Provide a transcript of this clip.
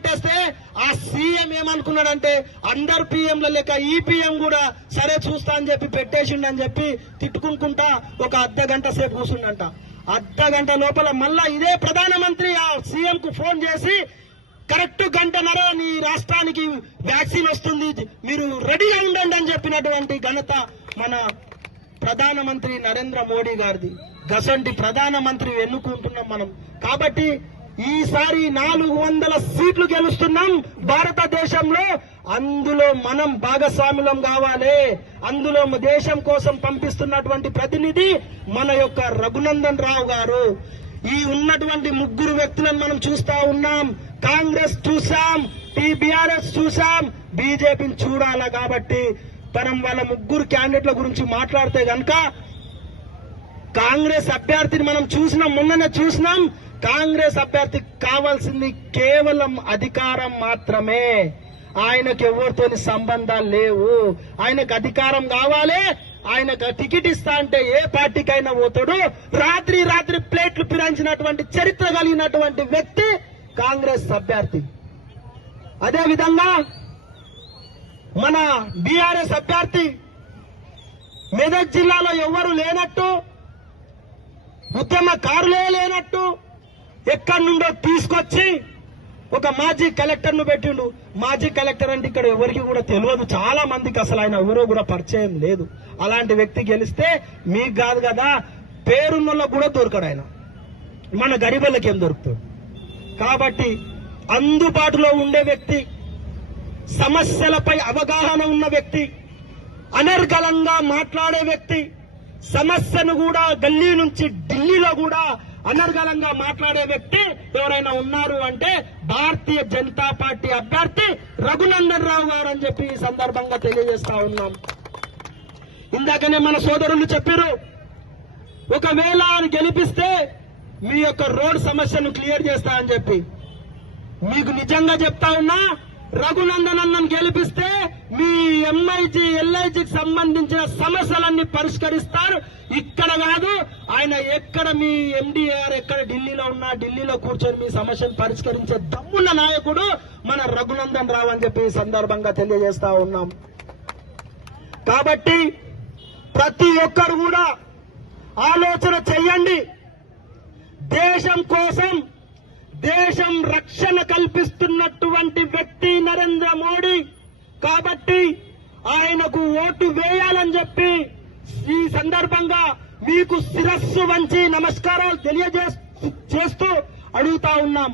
పెట్టేస్తే ఆ CM ఏమనుకున్నాడంటే under పిఎంల లెక్క ఈ పిఎం కూడా సరే చూస్తా అని చెప్పి పెట్టేసిండని చెప్పి తిట్టుకుంటా ఒక అర్ధ గంట సేపు కూర్చుండంట. అర్ధ గంట లోపల మళ్ళా ఇదే ప్రధానమంత్రి ఆ సీఎం కు ఫోన్ చేసి కరెక్ట్ గంటన్నర నీ రాష్ట్రానికి వ్యాక్సిన్ వస్తుంది మీరు రెడీగా ఉండండి అని చెప్పినటువంటి ఘనత మన ప్రధానమంత్రి నరేంద్ర మోడీ గారిది. గసంటి ప్రధానమంత్రి ఎన్నుకుంటున్నాం మనం. కాబట్టి ఈసారి నాలుగు వందల సీట్లు గెలుస్తున్నాం భారతదేశంలో. అందులో మనం భాగస్వాములం కావాలి. అందులో దేశం కోసం పంపిస్తున్నటువంటి ప్రతినిధి మన యొక్క రఘునందన్ రావు గారు. ఈ ఉన్నటువంటి ముగ్గురు వ్యక్తులను మనం చూస్తా ఉన్నాం. కాంగ్రెస్ చూసాం టీబీఆర్ఎస్ చూసాం బీజేపీని చూడాలా కాబట్టి మనం వాళ్ళ ముగ్గురు క్యాండిడేట్ల గురించి మాట్లాడితే గనక కాంగ్రెస్ అభ్యర్థిని మనం చూసినాం మొన్ననే చూసినాం. కాంగ్రెస్ అభ్యర్థికి కావాల్సింది కేవలం అధికారం మాత్రమే. ఆయనకు ఎవరితోని సంబంధాలు లేవు. ఆయనకు అధికారం కావాలి. ఆయనకు టికెట్ ఇస్తా అంటే ఏ పార్టీకైనా పోతాడు. రాత్రి రాత్రి ప్లేట్లు పిరాయించినటువంటి చరిత్ర కలిగినటువంటి వ్యక్తి కాంగ్రెస్ అభ్యర్థి. అదే విధంగా మన బీఆర్ఎస్ అభ్యర్థి మెదక్ జిల్లాలో ఎవరు లేనట్టు ఉద్యమకారులే లేనట్టు ఎక్కడి నుండో తీసుకొచ్చి ఒక మాజీ కలెక్టర్ను పెట్టిండు. మాజీ కలెక్టర్ అంటే ఇక్కడ ఎవరికి కూడా తెలియదు. చాలా మందికి అసలు ఆయన ఎవరో కూడా పరిచయం లేదు. అలాంటి వ్యక్తి గెలిస్తే మీకు కాదు కదా పేరున్నలో కూడా దొరకడు ఆయన. మన గరిబళ్ళకి ఏం దొరుకుతాడు కాబట్టి అందుబాటులో ఉండే వ్యక్తి సమస్యలపై అవగాహన ఉన్న వ్యక్తి అనర్గళంగా మాట్లాడే వ్యక్తి సమస్యను కూడా గల్లీ నుంచి ఢిల్లీలో కూడా అనర్గళంగా మాట్లాడే వ్యక్తి ఎవరైనా ఉన్నారు అంటే భారతీయ జనతా పార్టీ అభ్యర్థి రఘునందన్ రావు గారు అని చెప్పి ఈ సందర్భంగా తెలియజేస్తా ఉన్నాం. ఇందాకనే మన సోదరులు చెప్పారు ఒకవేళ ఆయన గెలిపిస్తే మీ యొక్క రోడ్ సమస్యను క్లియర్ చేస్తా అని చెప్పి. మీకు నిజంగా చెప్తా ఉన్నా రఘునందన్ అన్నం గెలిపిస్తే మీ ఎంఐజీ ఎల్ఐజికి సంబంధించిన సమస్యలన్నీ పరిష్కరిస్తారు. ఇక్కడ కాదు ఆయన ఎక్కడ మీ ఎండిఆర్ ఎక్కడ ఢిల్లీలో ఉన్నా ఢిల్లీలో కూర్చొని మీ సమస్యను పరిష్కరించే దమ్మున్న నాయకుడు మన రఘునందన్ రావు అని చెప్పి సందర్భంగా తెలియజేస్తా ఉన్నాం. కాబట్టి ప్రతి ఒక్కరు కూడా ఆలోచన చెయ్యండి. దేశం కోసం దేశం రక్షణ కల్పిస్తున్నటువంటి వ్యక్తి నరేంద్ర మోడీ. కాబట్టి ఆయనకు ఓటు వేయాలని చెప్పి ఈ సందర్భంగా మీకు శిరస్సు వంచి నమస్కారాలు తెలియజేస్తూ అడుగుతా ఉన్నాం.